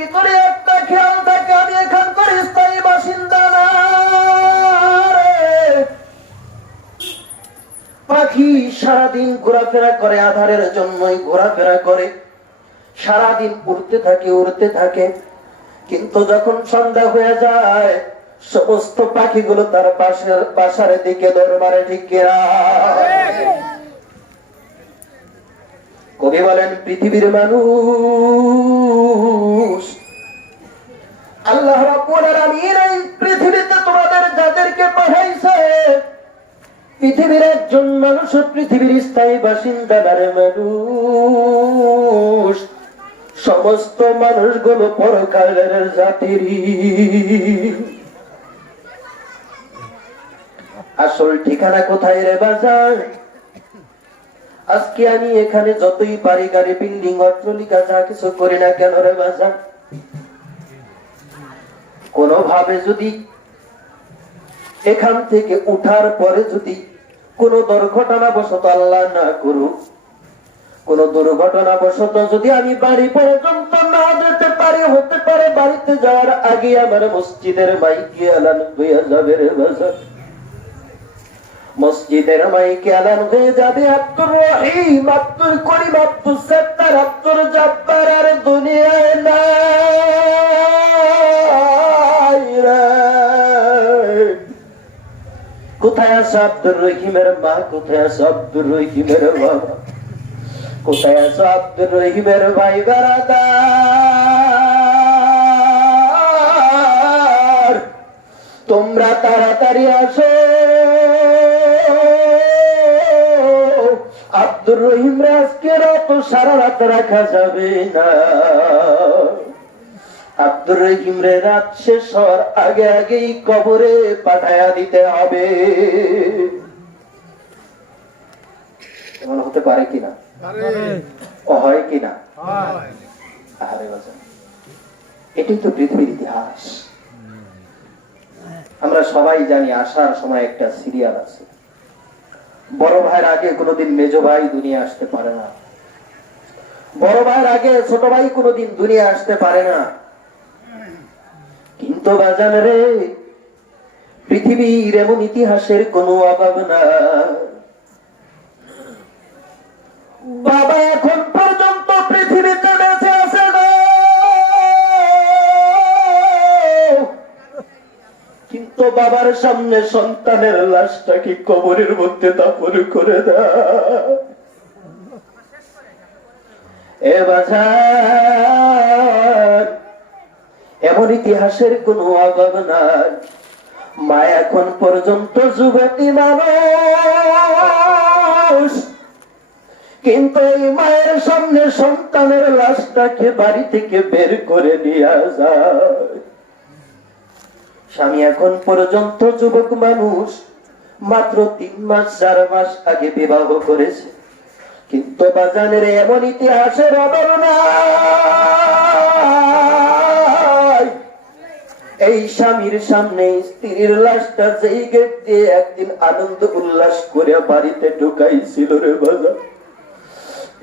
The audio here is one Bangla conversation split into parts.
ভিতরে একটা খেয়াল থাকে, আমি এখানকার স্থায়ী বাসিন্দা না। পাখি সারাদিন ঘোরাফেরা করে, আধারের জন্যই ঘোরাফেরা করে, সারাদিন উড়তে থাকে, কিন্তু যখন সন্ধ্যা হয়ে যায় সমস্ত পাখিগুলো তার বাসার দিকে দৌড় মারে, ঠিক কিনা? কবি বলেন, পৃথিবীর মানুষ আল্লাহ রাব্বুল আলামিন এই পৃথিবীতে তোমাদের যাদেরকে পাঠাইছে, পৃথিবীর একজন মানুষ, পৃথিবীর স্থায়ী বাসিন্দা নারে মানুষ, সমস্ত মানুষগুলো পরকালের জাতিরই। আসল ঠিকানা কোথায় রে বাজার? আজকে আমি এখানে যতই বাড়ি গাড়ি বিল্ডিং অট্টালিকা যা কিছু করি না কেন রে বাজার, কোনোভাবে যদি এখান থেকে উঠার পরে যদি কোন দুর্ঘটনা বশত, আল্লাহ না করুক, কোন দুর্ঘটনা বশত যদি আমি বাড়ি পর্যন্ত না যেতে পারি, হতে পারে বাড়িতে যাওয়ার আগে আমার মসজিদের মাইকে এলান হয়ে যাবে রে বাজার। মসজিদের মাইকে এলান হয়ে যাবে, আব্দুর রহিম, আব্দুল করিম, আব্দুল সত্তার, আব্দুল জব্বার আর দুনিয়ায় নাই রে। কোথায় আছে আব্দুর রহিমের মা? কোথায় আছে আব্দুর রহিমের বাবা? কোথায় আছে আব্দুর রহিমের ভাই বারাদার? তোমরা তাড়াতাড়ি আসো, আব্দুর রহিম আজকে রাত সারা রাত রাখা যাবে না। আব্দুর রহিম রে রাত শেষ হওয়ার আগে আগেই কবরে পাঠায়া দিতে হবে। এমন হতে পারে কিনা? হয় কিনা? এটাই তো পৃথিবীর ইতিহাস। আমরা সবাই জানি আসার সময় একটা সিরিয়াল আছে, বড় ভাইয়ের আগে কোনোদিন মেজ ভাই দুনিয়া আসতে পারে না, বড় ভাইয়ের আগে ছোট ভাই কোনোদিন দুনিয়া আসতে পারে না। কিন্তু বাজান রে, পৃথিবীর এমন ইতিহাসের কোনো অভাব না। বাবা এখন পর্যন্ত পৃথিবীতে বেঁচে আছে গো, কিন্তু বাবার সামনে সন্তানের লাশটাকে কবরের মধ্যে দাফন করে দেয়। এ বাজার, এমন ইতিহাসের কোনো অভাব নাই। মা এখন পর্যন্ত যুবতী মানুষ, কিন্তু এই মায়ের সামনে সন্তানের লাশটাকে বাড়ি থেকে বের করে নিয়ে যায়। স্বামী এখন পর্যন্ত যুবক মানুষ, মাত্র 3 মাস 4 মাস আগে বিবাহ করেছে, কিন্তু বাজানের এমন ইতিহাসের অভাব নাই। এই স্বামীর সামনে স্ত্রীর লাশটা যেই গেট দিয়ে একদিন আনন্দ উল্লাস করে বাড়িতে ঢুকাইছিল রে বাজার,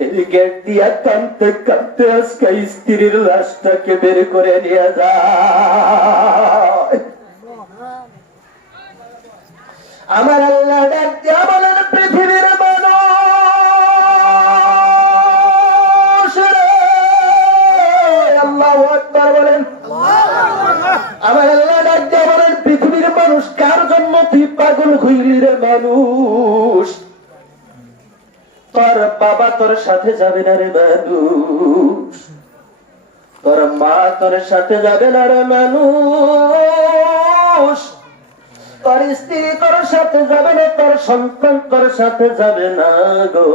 এই গেট দিয়া কাঁদতে কাঁদতে আজকে স্ত্রীর লাশটাকে বের করে নিয়ে যায়। আমার আল্লাহ ডাক দিয়া বলেন, পৃথিবীর মানুষ রে, আল্লাহু আকবার বলেন। আমার আল্লাহ ডাক দিয়া বলেন, পৃথিবীর মানুষ কার জন্য তুই পাগল হইলি রে মানুষ? তোর বাবা তোর সাথে যাবে না রে মানুষ, তোর মা তোর সাথে যাবে না রে মানুষ, তোর স্ত্রী তোর সাথে যাবে না, তোর সন্তান তোর সাথে যাবে না গো।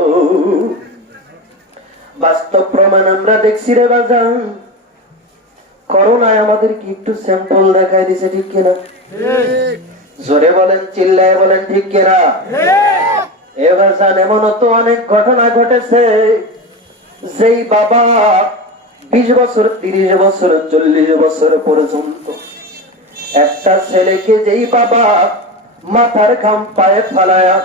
বাস্তব প্রমাণ আমরা দেখছি রে বাজান। করোনায় আমাদের কি একটু স্যাম্পল দেখাই দিছে, ঠিক কিনা? জোরে বলেন, চিল্লায় বলেন, ঠিক কিনা? এবার জান, এমন তো অনেক ঘটনা ঘটেছে, যেই বাবা 20 বছর 30 বছর 40 বছর পর্যন্ত একটা ছেলেকে, যেই বাবা মাথার ঘাম পায়ে ফালায়া,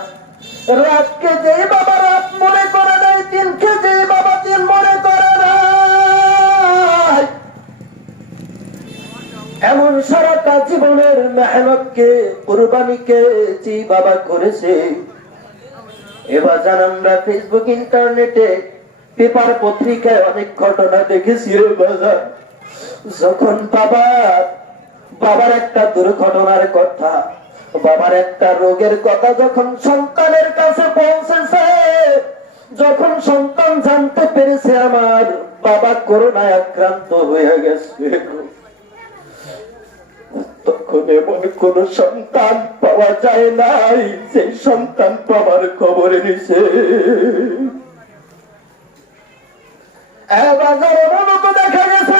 রাতকে যেই বাবা রাত মনে করে নাই, দিনকে যেই বাবা দিন মনে করে নাই, এমন সারাটা জীবনের মেহনতকে কুরবানিকে যে বাবা করেছে। এবার জান আমরা ফেসবুক ইন্টারনেটে পেপার পত্রিকায় অনেক ঘটনা দেখেছি রে বাজার। যখন বাবার একটা দুর্ঘটনার কথা, বাবার একটা রোগের কথা যখন সন্তানের কাছে পৌঁছেছে, যখন সন্তান জানতে পেরেছে আমার বাবা করোনায় আক্রান্ত হয়ে গেছে, তখন এমন কোন সন্তান পাওয়া যায় নাই যে সন্তান বাবার খবর নিছে। দেখা গেছে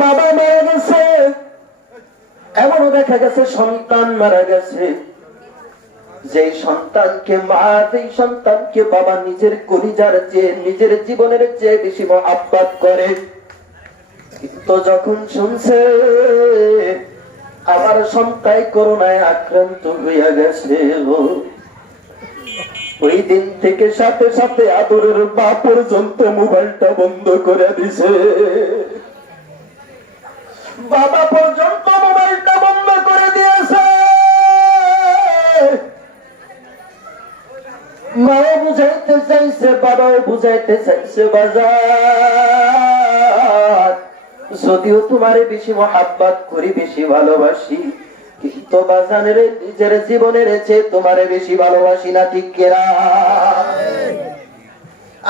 বাবা মারা গেছে, এমনও দেখা গেছে সন্তান মারা গেছে, যে সন্তানকে মা, যেই সন্তানকে বাবা নিজের কলিজার চেয়ে, নিজের জীবনের চেয়ে বেশি মহব্বত করে, কিন্তু যখন শুনছে আমার সন্তান করোনায় আক্রান্ত হইয়া গেছে, ওই দিন থেকে সাথে সাথে আদরের মা পর্যন্ত মোবাইলটা বন্ধ করে দিছে। বাবা পর্যন্ত মোবাইলটা বন্ধ করে দিয়েছে। মাও বুঝাইতে চাইছে, বাবাও বুঝাইতে চাইছে বাজার, যদিও তোমারে বেশি মহাব্বত করি, বেশি ভালোবাসি, কিন্তু বাজানের নিজের জীবনের চেয়ে তোমারে বেশি ভালোবাসি না, ঠিক কিনা?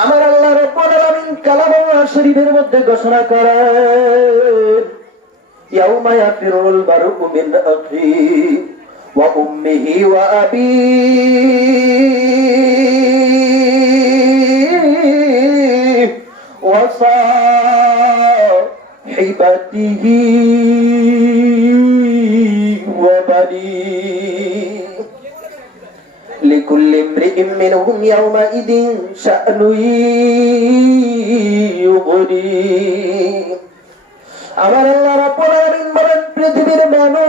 আমার আল্লাহ রাব্বুল আলামিন কালামুল্লাহ শরীফের মধ্যে ঘোষণা করেন, ইয়াউমা ইয়াফিরুল মারউ মিন আখিহি ওয়া উম্মিহি ওয়া আবিহি ওয়া সাহিবাতিহি ওয়া বানিহি লিকুল্লি ইমরিইন মিনহুম ইয়াওমাইদিন শা'নুন ইউগনি। আমার আল্লাহ রাব্বুল আলামিন বলেন, পৃথিবীর মানুষ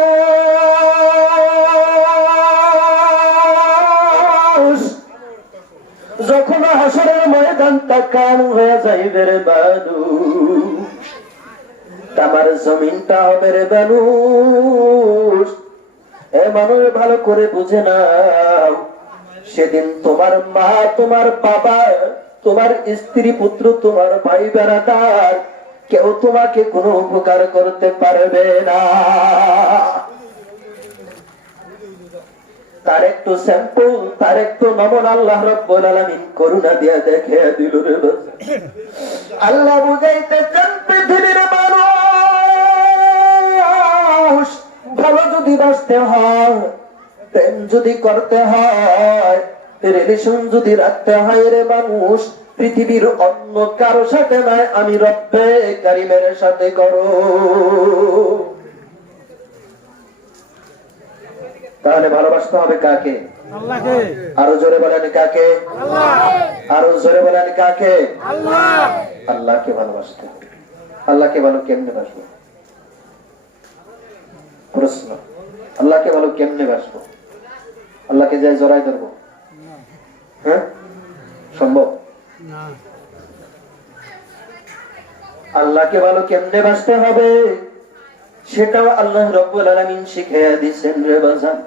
যখন হাসরের ময়দানটা কাম হয়ে যাইবে রে মানুষ, আমার জমিনটা হবে রে মানুষ, এ মানুষ ভালো করে বুঝে নাও, সেদিন তোমার মা, তোমার বাবা, তোমার স্ত্রী পুত্র, তোমার ভাই বেড়াদার কেউ তোমাকে কোনো উপকার করতে পারবে না। তার একটু স্যাম্পল, তার একটু নমুনা আল্লাহ রাব্বুল আলামিন করুণা দিয়া দেখে দিল রে। আল্লাহ বুঝাইতে চান, পৃথিবীর মানুষ ভালো যদি বাঁচতে হয়, প্রেম যদি করতে হয়, রিলেশন যদি রাখতে হয় রে মানুষ, পৃথিবীর অন্য কারো সাথে নয়, আমি রব্বে কারিমের সাথে করো। তাহলে ভালোবাসতে হবে কাকে? আল্লাহকে। আরো জোরে বলেন কাকে? আল্লাহ। আরো জোরে বলেন কাকে? আল্লাহ। আল্লাহকে ভালোবাসতে হবে। আল্লাহকে ভালো কেমনে বাসবো? প্রশ্ন, আল্লাহকে ভালো কেমনে বাসবো? আল্লাহকে যাই জড়াই ধরবো? হ্যাঁ, সম্ভব? আল্লাহকে ভালো কেমনে বাসতে হবে সেটাও আল্লাহ রাব্বুল আলামিন শিখিয়ে দিয়েছেন রে বাজান।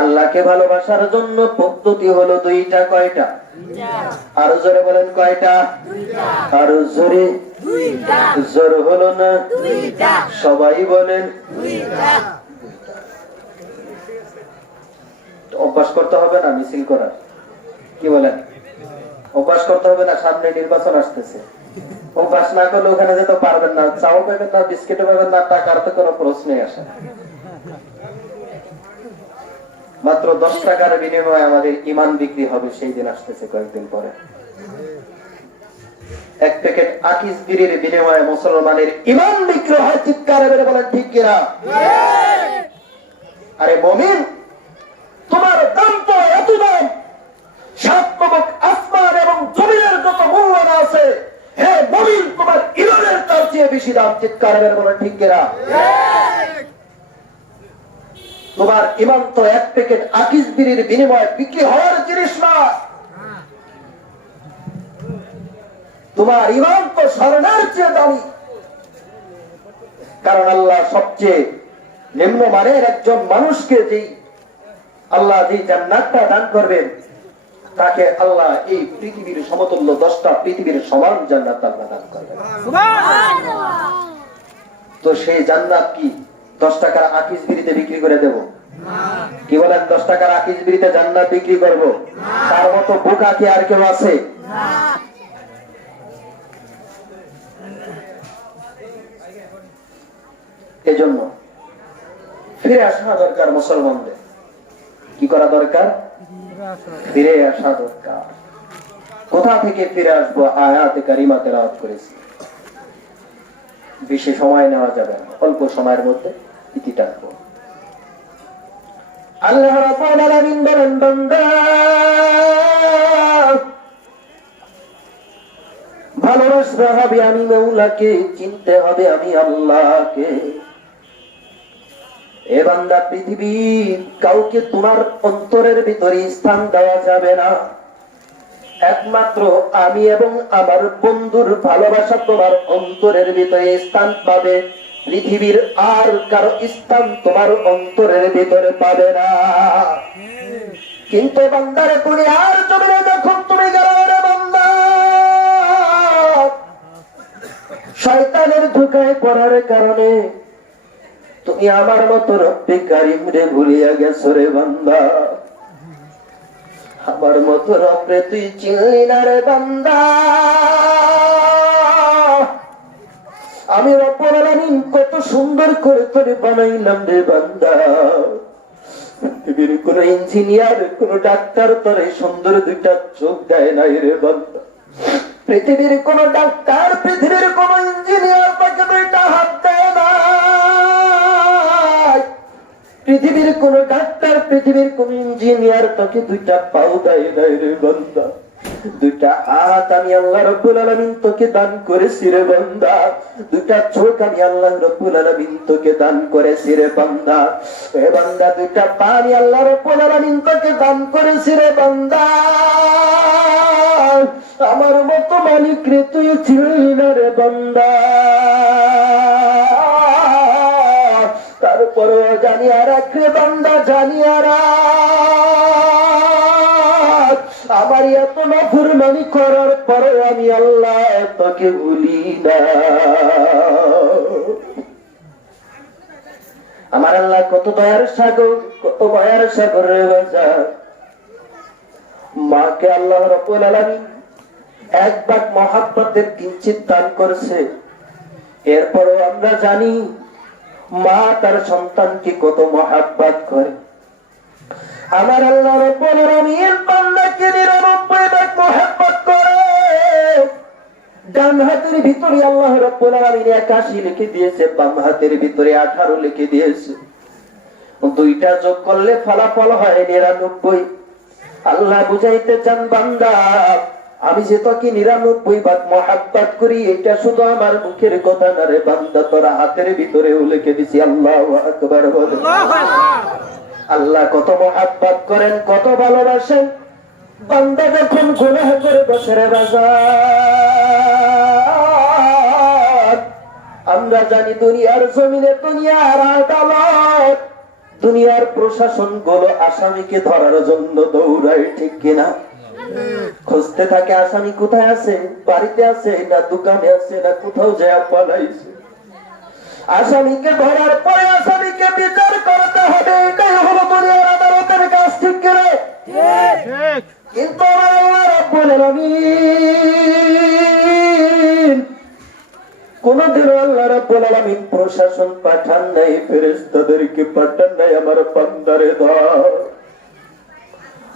আল্লাহকে ভালোবাসার জন্য পদ্ধতি হলো দুইটা। কয়টা? আরো জোরে বলেন কয়টা? আরো জোরে। জোর হলো না, সবাই বলেন। অভ্যাস করতে হবে না মিছিল করার, কি বলেন? অভ্যাস করতে হবে না, সামনে নির্বাচন আসতেছে। অভ্যাস না করলে ওখানে যেতে পারবেন না, চাও পাবেন না, বিস্কিটও পাবেন না, টাকার তো কোনো প্রশ্নই আসে না। মাত্র 10 টাকার বিনিময়ে আমাদের ইমান বিক্রি হবে, সেই দিন আসতেছে কয়েকদিন পরে। এক প্যাকেট আকিস বিড়ির বিনিময়ে মুসলমানের ইমান বিক্রি হয়। চিৎকারে বেড়ে বলেন ঠিক কিনা? আরে মুমিন, তোমার দাম তো এত দাম, 7 তবক আসমান এবং জমিনের যত মূল্য আছে, হে মুমিন, তোমার ইমানের তার চেয়ে বেশি দাম। চিৎকারে বেড়ে বলেন ঠিক কিনা? তোমার ইমান তো এক প্যাকেট আকিস বিড়ির বিনিময়ে বিক্রি হওয়ার জিনিস না। তোমার ঈমান তো স্বর্ণের চেয়ে দামি। কারণ আল্লাহ সবচেয়ে নিম্নমানের একজন মানুষকে আল্লাহ যে জান্নাতটা দান করবেন, তাকে আল্লাহ এই পৃথিবীর সমতুল্য 10টা পৃথিবীর সমান জান্নাত আল্লাহ দান করবেন। তো সেই জান্নাত কি 10 টাকার আকিস বিড়িতে বিক্রি করে দেব? কি বলেন? 10 টাকার আকিস বিড়িতে জান্নাত বিক্রি করব? তার মতো বোকা কি আর কেউ আছে? এজন্য ফিরে আসা দরকার মুসলমানদের। কি করা দরকার? ফিরে আসা দরকার। কোথা থেকে ফিরে আসবো? আয়াতে কারিমা তেলাওয়াত করেছি, বেশি সময় নেওয়া যাবে না, অল্প সময়ের মধ্যে ইতি টানবো। আল্লাহ রাব্বুল আলামিন বলেন, বান্দা ভালোবাসতে হবে আমি মওলাকে, চিনতে হবে আমি আল্লাহকে। এ বান্দা, পৃথিবীর কাউকে তোমার অন্তরের ভিতরে স্থান দেওয়া যাবে না। একমাত্র আমি এবং আমার বন্ধুর ভালোবাসা তোমার অন্তরের ভিতরে স্থান পাবে। পৃথিবীর আর কারো স্থান তোমার অন্তরের ভিতরে পাবে না। কিন্তু বান্দারে তুমি আর জমিনে যখন তুমি গেলে বান্দা, শয়তানের ধোঁকায় পড়ার কারণে তুমি আমার মতো রব্বে কারিম রে ভুলিয়া গেছো রে বান্দা। আমার মতো রব্বে তুই চিনলি না রে বান্দা। আমি রব্বুল আলামিন কত সুন্দর করে তোরে বানাইলাম রে বান্দা। পৃথিবীর কোন ইঞ্জিনিয়ার, কোন ডাক্তার তোরে সুন্দর দুইটা চোখ দেয় নাই রে বান্দা। পৃথিবীর কোন ডাক্তার, পৃথিবীর কোন ইঞ্জিনিয়ার তাকে দুইটা হাত দেয় না। পৃথিবীর কোন ডাক্তার, পৃথিবীর কোন ইঞ্জিনিয়ার তোকে দুইটা পাও দেয় নাই রে বান্দা। দুইটা হাত আমি আল্লাহ রাব্বুল আলামিন তোকে দান করেছি রে বান্দা। দুইটা চোখ আমি আল্লাহ রাব্বুল আলামিন তোকে দান করেছি রে বান্দা। এ বান্দা, দুইটা পা আমি আল্লাহ রাব্বুল আলামিন তোকে দান করেছি রে বান্দা। আমার মতো মালিক রে তুই চিনলি না রে বান্দা। তারপরে জানিয়া রাখ রে বান্দা, জানিয়া রাখ, আমার এত নাফরমানি করার পরে আমি আল্লাহ তোকে ভুলি না। আমার আল্লাহ কত দয়ার সাগর, কত মায়ার সাগর রে বাজার। মাকে আল্লাহ রাব্বুল আলামিন এক ভাগ মহাব্বতের কিঞ্চিত দান করছে। এরপরও আমরা জানি মা তার সন্তানকে কত মহাব্বত করে। আমার আল্লাহ রাব্বুল আলামিন বান্দাকে 99 ভাগ মহাব্বত করে। ডান হাতের ভিতরে আল্লাহ রাব্বুল আলামিন 81 লিখে দিয়েছে, বাম হাতের ভিতরে 18 লিখে দিয়েছে। দুইটা যোগ করলে ফলাফল হয় 99। আল্লাহ বুঝাইতে চান, বান্দা আমি যে তোকে 99 ভাগ মহাব্বত করি, এটা শুধু আমার মুখের কথা না রে বান্দা, তোর হাতের ভিতরে লিখে দিছি। আল্লাহু আকবার বলে। আল্লাহ কত মহাব্বত করেন, কত ভালোবাসেন। বান্দা যখন গুনাহ করে বসে রে বাজার, আমরা জানি দুনিয়ার জমিনে, দুনিয়ার আদালত, দুনিয়ার প্রশাসন গুলো আসামিকে ধরার জন্য দৌড়ায়, ঠিক কিনা? খুঁজতে থাকে আসামি কোথায় আছে, বাড়িতে আছে না দোকানে আছে না কোথাও যায় পালাইছে। আসামিকে ধরার পরে আসামিকে বিচার করতে হবে, এটাই হলো দুনিয়ার আদালতের কাজ, ঠিক কিনা? কিন্তু আমার আল্লাহ রাব্বুল আলামিন কোনদিন আল্লাহ রাব্বুল আলামিন প্রশাসন পাঠান নাই, ফেরেশতাদেরকে পাঠান নাই আমার বান্দারে ধর।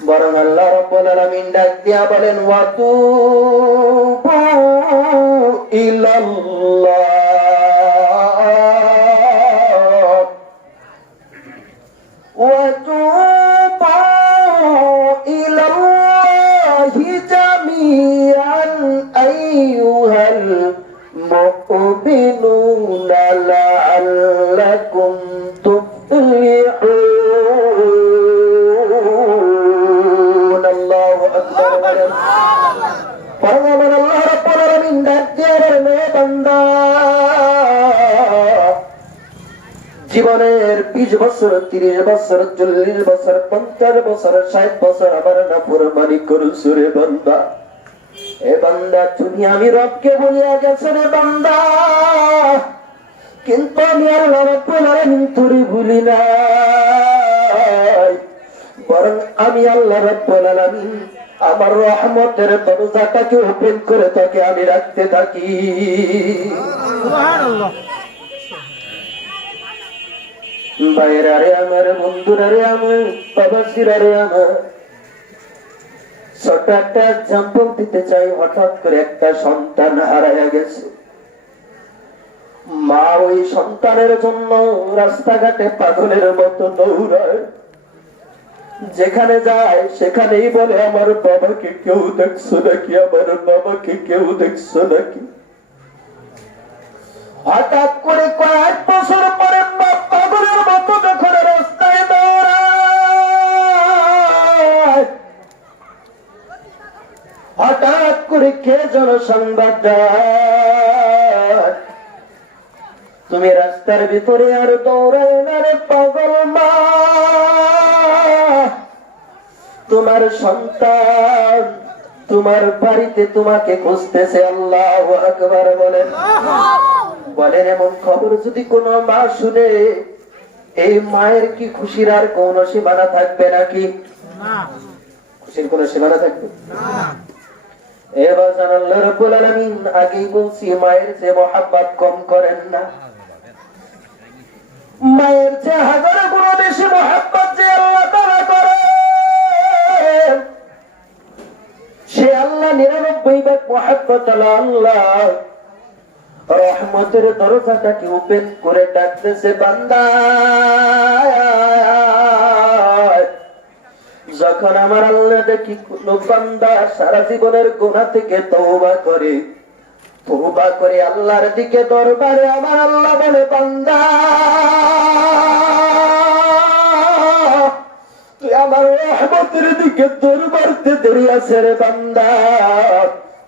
বরং আল্লাহ রাব্বুল আলামিন ডাক দিয়া বলেন, ওয়াতুবু ইলাল্লাহ, ওয়াতুবু ইলাল্লাহি জামিআন আইয়ুহাল মুমিনুনা লাআল্লাকুম তুফলিহুন। আল্লাহু আকবার। পরমানন্দ আল্লাহ রাব্বুল আলামিন ডাক দিয়ে বলে, বান্দা জীবনের 20 বছর, 30 বছর, 40 বছর, 50 বছর, 60 বছর আমার নাফরমানি করছ রে বান্দা। এ বান্দা তুমি আমি রবকে বলিয়া গেছো রে বান্দা, কিন্তু আমি আল্লাহ রাব্বুল আলামিন তোরে ভুলি নাই, বরং আমি আল্লাহ রাব্বুল আলামিন আমার রহমতের দরজাটাকে ওপেন করে তোকে আমি রাখতে থাকি। সুবহানাল্লাহ। ভাইরা রে আমার, বন্ধুরা রে আমার, বাবাজিরা রে আমার, ছোট একটা এক্সাম্পল দিতে চাই। হঠাৎ করে একটা সন্তান হারায়া গেছে। মা ওই সন্তানের জন্য রাস্তাঘাটে পাগলের মতো দৌড়ায়, যেখানে যায় সেখানেই বলে আমার বাবাকে কেউ দেখছো নাকি, আমার বাবাকে কেউ দেখছো নাকি। হঠাৎ করে কয়েক বছর পরে পাগলের মতো যখন রাস্তায় দৌড়ায়, হঠাৎ করে কে যেন সংবাদ দেয়, তুমি রাস্তার ভিতরে আর দৌড়ায় না রে পাগল মা, তোমার সন্তান তোমার বাড়িতে তোমাকে খুঁজতেছে। আল্লাহু আকবার বলেন। বলেন এমন খবর যদি কোনো মা শুনে, এই মায়ের কি খুশির আর কোন সীমানা থাকবে নাকি? খুশির কোন সীমানা থাকবে না। এবার আল্লাহ রাব্বুল আলামিন আগেই বলছি, মায়ের যে মহব্বত কম করেন না, মায়ের যে হাজার গুণ বেশি মহব্বত যে আল্লাহ তাআলা করেন, সে আল্লাহ 99 ভাগ মহব্বত আল্লাহ রহমতের দরজাটাকে ওপেন করে ডাকতেছে, বান্দা যখন আমার আল্লাহ দেখি কোন বান্দা সারা জীবনের গুনাহ থেকে তওবা করে, তওবা করে আল্লাহর দিকে দরবারে, আমার আল্লাহ বলে, বান্দা তুই আমার রহমতের দিকে দরবারতে দেরি আছে রে বান্দা,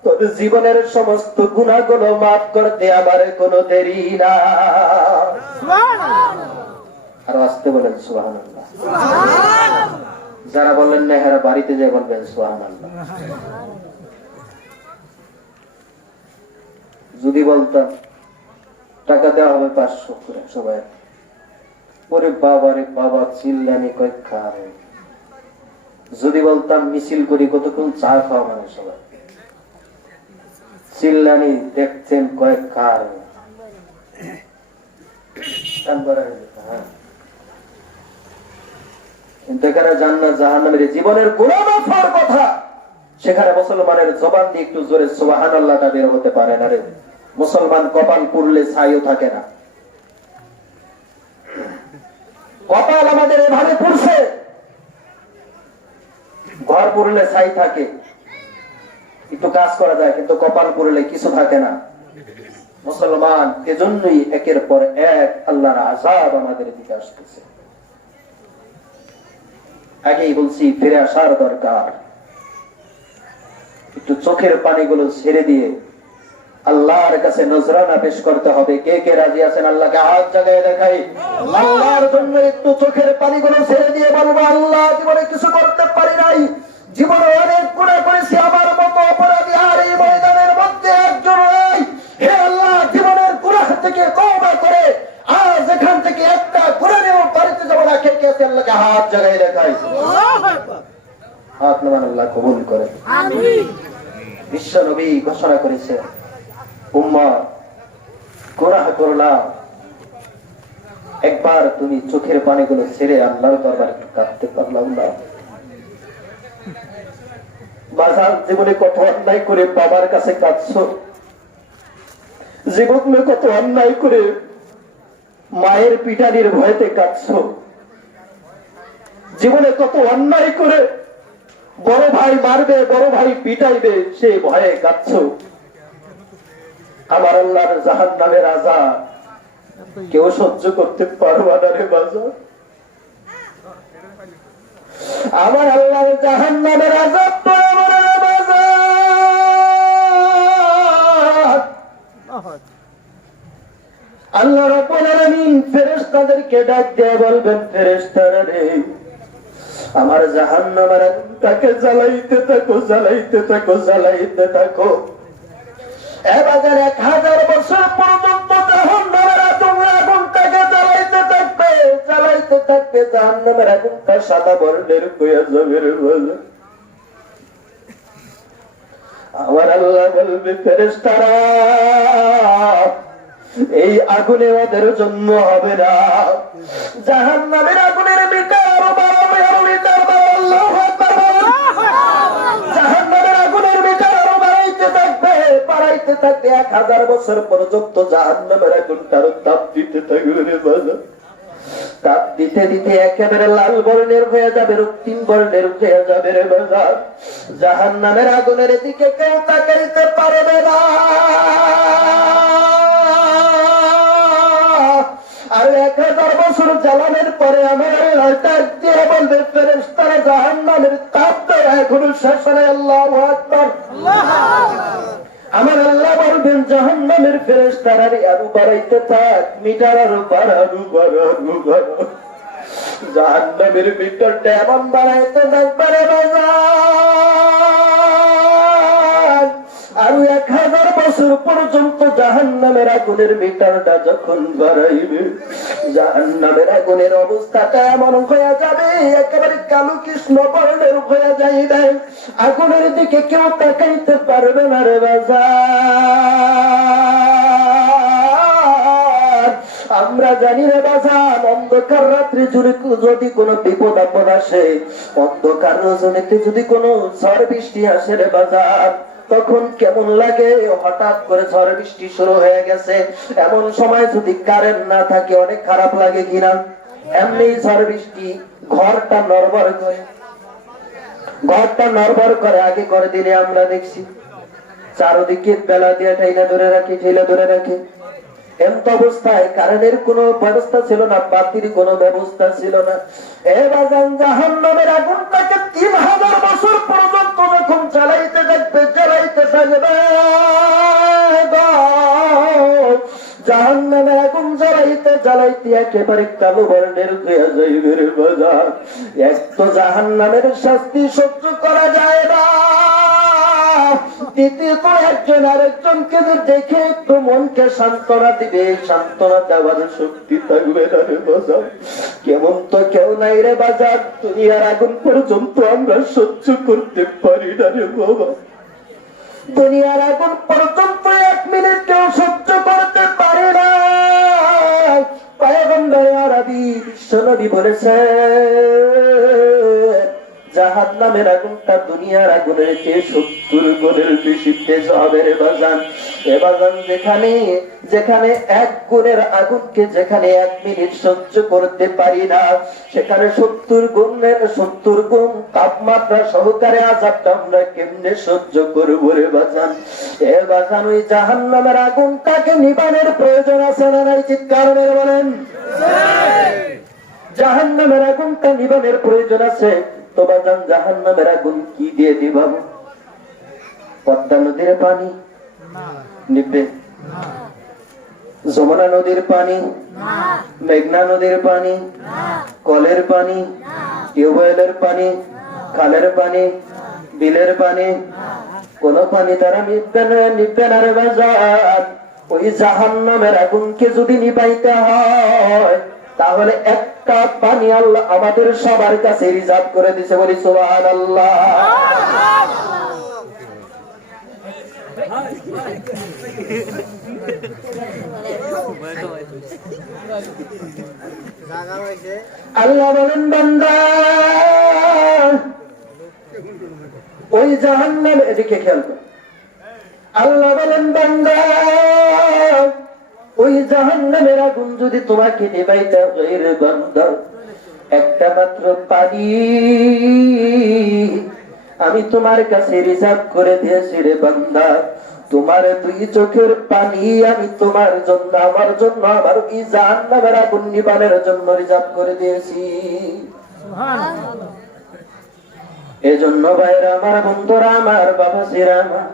তোর জীবনের সমস্ত গুনাহগুলো মাফ করতে আমার কোনো দেরি না। আর আসতে বলেন সুবহানাল্লাহ। যারা বলেন না এরা বাড়িতে যাই বলবেন সুবহানাল্লাহ। যদি বলতাম টাকা দেওয়া হবে 500 করে সবাই, ওরে বাবা রে বাবা চিল্লানি কয়েক খায়। যদি বলতাম মিছিল করি কতক্ষণ চা খাওয়া মানে সবাই, চিল্লানি দেখছেন কয়েক খায়। কিন্তু এখানে জান্নাত জাহান্নামের জীবনের গুনাহ মাফ হওয়ার কথা, সেখানে মুসলমানের জবান দিয়ে একটু জোরে সুবহানাল্লাহটা বের হতে পারে না রে। মুসলমান কপাল পুড়লে ছাইও থাকে না। কপাল আমাদের এভাবে পুড়ছে, ঘর পুড়লে ছাই থাকে, একটু কাজ করা যায়, কিন্তু কপাল পুড়লে কিছু থাকে না। মুসলমান এজন্যই একের পর এক আল্লাহর আযাব আমাদের দিকে আসতেছে। আগেই বলছি ফিরে আসার দরকার। একটু চোখের পানিগুলো ছেড়ে দিয়ে আল্লাহর কাছে নজরানা পেশ করতে হবে। কে কে রাজি আছেন আল্লাহকে হাত জাগায় দেখাই। আল্লাহর জন্য একটু চোখের পানিগুলো ছেড়ে দিয়ে বলবো, আল্লাহ জীবনে কিছু করতে পারি নাই, জীবনে অনেক গুনাহ করেছি, আমার মতো অপরাধী আর এই ময়দানের মধ্যে একজন নেই। হে আল্লাহ, জীবনের গুনাহ থেকে তওবা করে আজ এখান থেকে একটা গুনাহ নিয়েও বাড়িতে যাব না। কে কে আছে আল্লাহকে হাত জাগায় দেখাই। আল্লাহু আকবার। হাত নামান, আল্লাহ কবুল করে। আমিন। বিশ্ব নবী ঘোষণা করেছে, উম্মাহ গুনাহ করলাম, একবার তুমি চোখের পানিগুলো ছেড়ে আল্লাহর দরবারে কাঁদতে পারলাম না। বাজার জীবনে কত অন্যায় করে বাবার কাছে কাঁদছো, জীবনে কত অন্যায় করে মায়ের পিটানির ভয়তে কাঁদছো, জীবনে কত অন্যায় করে বড় ভাই মারবে, বড় ভাই পিটাইবে সে ভয়ে কাঁদছো। আমার আল্লাহর জাহান্নামের আযাব কেউ সহ্য করতে পারবে না রে বাজার। আমার আল্লাহর জাহান্নামের আযাব তো আমার বাজার ফেরেশতাদেরকে ডাক দিয়ে বলবেন, ফেরেশতারা রে, আমার জাহান্নামের আগুনটাকে জ্বালাইতে থাকো, জ্বালাইতে থাকো, জ্বালাইতে থাকো। এবার 1000 বছর পর্যন্ত জাহান্নামের আগুনটাকে জ্বালাইতে থাকবে, জ্বালাইতে থাকবে। জাহান্নামের আগুনটা সাদা বর্ণের হয়ে যাবে রে বলে। আমার আল্লাহ বলবে, ফেরেশতারা এই আগুনে ওদের জন্ম হবে না। জাহান্নামের আগুনের মিটার আরো বাড়াবে, আরো মিটার বাড়াবে। আল্লাহু আকবার। জাহান্নামের আগুনের মিটার আরো বাড়াইতে থাকবে, বাড়াইতে থাকবে। 1000 বছর পর্যন্ত জাহান্নামের আগুনটার তাপ দিতে থাকবে রে বাবা। তাপ দিতে দিতে একেবারে লাল বর্ণের হয়ে যাবে, রক্তিম বর্ণের হয়ে যাবে রে বাবা। জাহান্নামের আগুনের দিকে কেউ তাকাইতে পারবে না। আর 1000 বছর জ্বালানোর পরে আমার আল্লাহ ডাক দিয়ে বলবে, ফেরেশতারা জাহান্নামের তাপ দেওয়া এখনো শেষ হয়। আল্লাহু আকবার। আমার আল্লাহ বলবেন, জাহান্নামের ফেরেশতারা আরো বাড়াইতে থাক, মিটার আরো বাড়ানো, বাড়ানো, বাড়ানো। জাহান্নামের মিটারটা এমন বাড়াইতে থাকবে রে বাজার, আর 1000 বছর পর্যন্ত জাহান্নামের আগুনের মিটারটা যখন বাড়াইবে, জাহান্নামের আগুনের অবস্থাটা এমন হয়ে যাবে, একেবারে কালো কৃষ্ণ বর্ণের হয়ে যাইবে। আগুনের দিকে কেউ তাকাইতে পারবে না রে বাজার। আমরা জানি রে বাজার, অন্ধকার রাত্রে যদি কোনো বিপদ আপদ আসে, অন্ধকার রজনীতে যদি কোনো ঝড় বৃষ্টি আসে রে বাজার, তখন কেমন লাগে। হঠাৎ করে ঝড় বৃষ্টি শুরু হয়ে গেছে, এমন সময় যদি কারেন্ট না থাকে অনেক খারাপ লাগে কিনা? এমনি ঝড় বৃষ্টি ঘরটা নড়বড় করে, ঘরটা নড়বড় করে। আগে করে দিনে আমরা দেখছি চারদিকে বেলা দিয়ে ঠেলে ধরে রাখি, ঠেলে ধরে রাখি। এমত অবস্থায় কারেন্টের কোনো ব্যবস্থা ছিল না, বাতির কোনো ব্যবস্থা ছিল না। এবার জাহান্নামের আগুনটাকে 3000 বছর পর্যন্ত যখন জ্বালাইতে থাকবে, জ্বালাইতে থাকবে, জাহান্নামের আগুন জ্বালাইতে জ্বালাইতে একেবারে কালো বর্ণের হয়ে যাইবে রে বাজার। এক তো জাহান্নামের শাস্তি সহ্য করা যায় না, দ্বিতীয়ত একজন আরেকজনকে দেখে একটু মনকে সান্ত্বনা দিবে, সান্ত্বনা দেওয়ার শক্তি থাকবে না রে বাজার। কেমন তো কেউ নাই রে বাজার, দুনিয়ার আগুন পর্যন্ত আমরা সহ্য করতে পারি না রে বাবা। দুনিয়ার আগুন পর্যন্ত 1 মিনিট কেউ সহ্য করতে পারে না। পয়গম্বর আরবি বিশ্বনবী বলেছে, জাহান্নামের আগুনটা দুনিয়ার আগুনের চেয়ে 70 গুণের বেশি তেজ হবে রে বাজান। এ বাজান, যেখানে যেখানে 1 গুণের আগুনকে যেখানে 1 মিনিট সহ্য করতে পারি না, সেখানে 70 গুণ তাপমাত্রা সহকারে আযাবটা আমরা কেমনে সহ্য করব রে বাজান? এ বাজান, ওই জাহান্নামের আগুনটাকে নিবানোর প্রয়োজন আছে না নাই? চিৎকার মেরে বলেন। জাহান্নামের আগুনটা নিবানোর প্রয়োজন আছে। তো বাজান, জাহান্নামের আগুন কি দিয়ে নিবাবো? পদ্মা নদীর পানি নিবে? যমুনা নদীর পানি, মেঘনা নদীর পানি, কলের পানি, টিউবওয়েলের পানি, খালের পানি, বিলের পানি, কোন পানি তারা নিবে না রে বাজার। ওই জাহান্নামের আগুনকে যদি নিবাইতে হয়, তাহলে একটা পানি আল্লাহ আমাদের সবার কাছে রিজার্ভ করে দিছে। বলি সুবহানাল্লাহ। আল্লাহ বলেন, বান্দা ওই জাহান্নাম, এদিকে খেয়াল কর। আল্লাহ বলেন, বান্দা ওই জাহান্নামের আগুন যদি তোমাকে নিবাইতে হয় রে বান্দা, একটা মাত্র পানি আমি তোমার কাছে রিজার্ভ করে দিয়েছি রে বান্দা। তোমার 2 চোখের পানি আমি তোমার জন্য, আমার জন্য, আমার এই জাহান্নামের আগুন নিবানোর জন্য রিজার্ভ করে দিয়েছি। এজন্য ভাইরা আমার, বন্ধুরা আমার, বাবাজিরা আমার,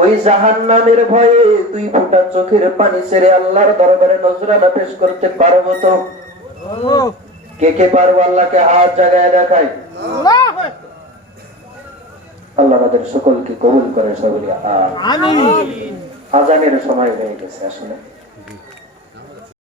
ওই জাহান্নামের ভয়ে 2 ফোঁটা চোখের পানি ছেড়ে আল্লাহর দরবারে নজরানা পেশ করতে পারবো তো? কে কে পারবো? আল্লাহকে হাত জাগায় দেখায়। আল্লাহ আমাদের সকলকে কবুল করে। সকলে আমিন। আজানের সময় হয়ে গেছে আসলে।